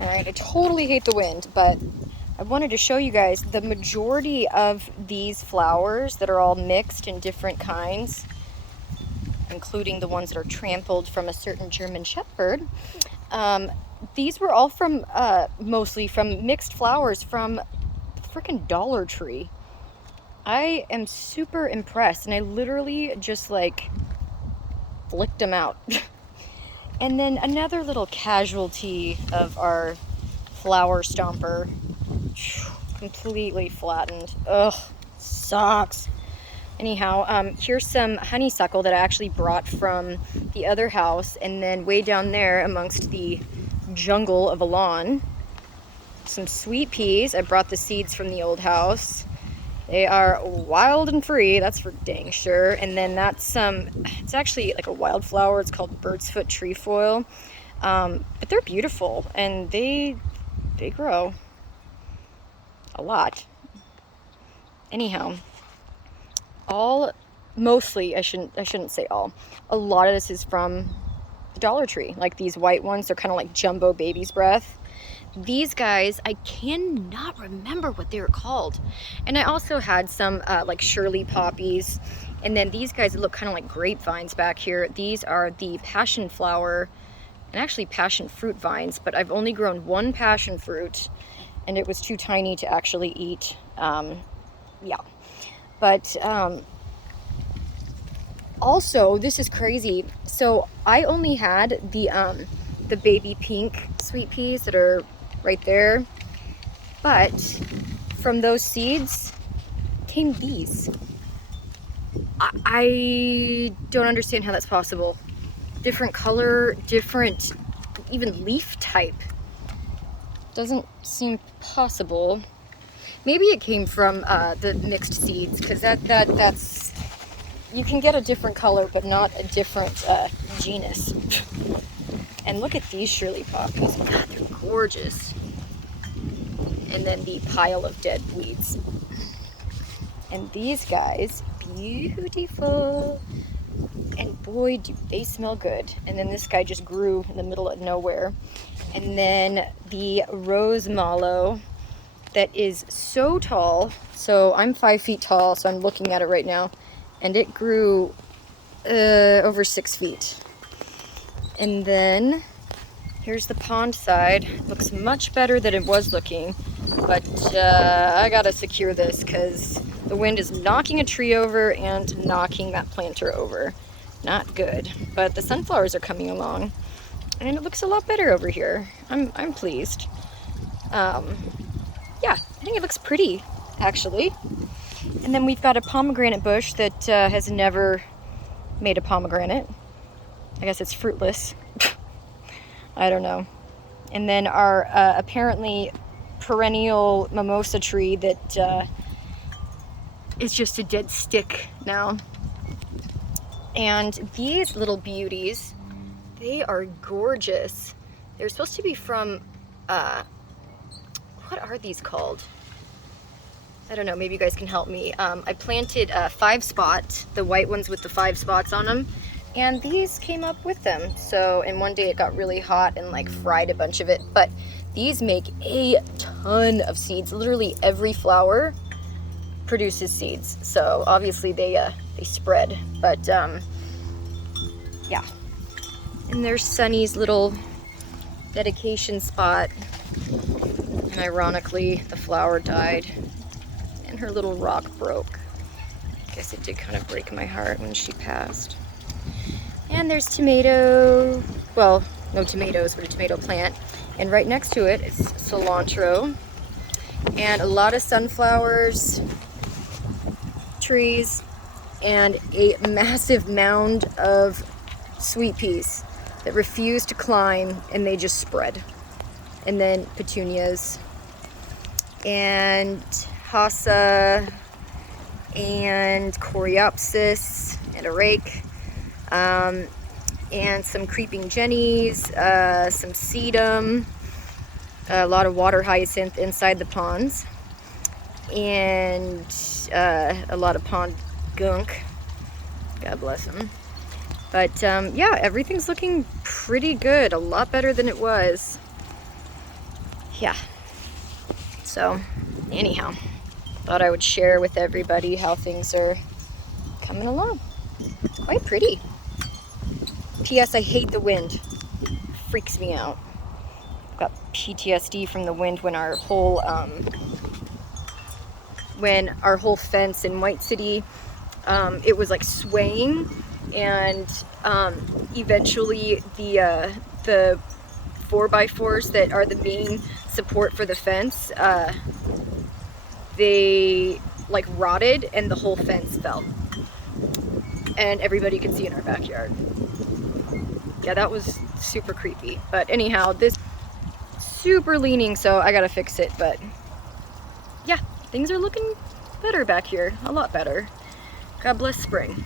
All right, I totally hate the wind, but I wanted to show you guys the majority of these flowers that are all mixed in different kinds, including the ones that are trampled from a certain German Shepherd. These were all from, mostly from mixed flowers from the freaking Dollar Tree. I am super impressed, and I literally just like flicked them out. And then another little casualty of our flower stomper, completely flattened. Ugh, sucks. Anyhow, here's some honeysuckle that I actually brought from the other house, and then way down there amongst the jungle of a lawn, some sweet peas. I brought the seeds from the old house. They are wild and free, that's for dang sure. And then that's it's actually like a wildflower. It's called bird's foot trefoil. But they're beautiful, and they grow a lot. Anyhow, mostly, I shouldn't say all, a lot of this is from the Dollar Tree. Like these white ones, they're kind of like jumbo baby's breath. These guys, I cannot remember what they were called. And I also had some like Shirley poppies. And then these guys look kind of like grapevines back here. These are the passion flower and actually passion fruit vines, but I've only grown one passion fruit and it was too tiny to actually eat. Yeah. But also, this is crazy. So I only had the baby pink sweet peas that are right there, but from those seeds came these. I don't understand how that's possible. Different color, different even leaf type. Doesn't seem possible. Maybe it came from the mixed seeds, because that's you can get a different color but not a different genus. And look at these Shirley poppies. God, they're gorgeous. And then the pile of dead weeds. And these guys, beautiful. And boy, do they smell good. And then this guy just grew in the middle of nowhere. And then the rose mallow that is so tall. So I'm 5 feet tall, so I'm looking at it right now. And it grew over 6 feet. And then here's the pond side. Looks much better than it was looking, but I gotta secure this because the wind is knocking a tree over and knocking that planter over. Not good, but the sunflowers are coming along and it looks a lot better over here. I'm pleased. Yeah, I think it looks pretty actually. And then we've got a pomegranate bush that has never made a pomegranate. I guess it's fruitless. I don't know. And then our apparently perennial mimosa tree that is just a dead stick now. And these little beauties, they are gorgeous. They're supposed to be from, what are these called? I don't know, maybe you guys can help me. I planted 5 spot, the white ones with the 5 spots on them. And these came up with them. So, and one day it got really hot and like fried a bunch of it. But these make a ton of seeds. Literally every flower produces seeds. So obviously they spread. But yeah. And there's Sunny's little dedication spot. And ironically, the flower died and her little rock broke. I guess it did kind of break my heart when she passed. And there's tomato, well, no tomatoes, but a tomato plant. And right next to it is cilantro. And a lot of sunflowers, trees, and a massive mound of sweet peas that refuse to climb and they just spread. And then petunias and hassa and coreopsis and a rake. And some creeping jennies, some sedum, a lot of water hyacinth inside the ponds, and a lot of pond gunk. God bless them. But yeah, everything's looking pretty good, a lot better than it was. yeah. So anyhow, thought I would share with everybody how things are coming along. Quite pretty. P.S. I hate the wind. Freaks me out. Got PTSD from the wind when our whole fence in White City, it was like swaying, and eventually the 4x4s that are the main support for the fence, they like rotted and the whole fence fell. And everybody could see in our backyard. Yeah, that was super creepy. But anyhow, this super leaning, so I gotta fix it. But yeah, things are looking better back here. A lot better. God bless spring.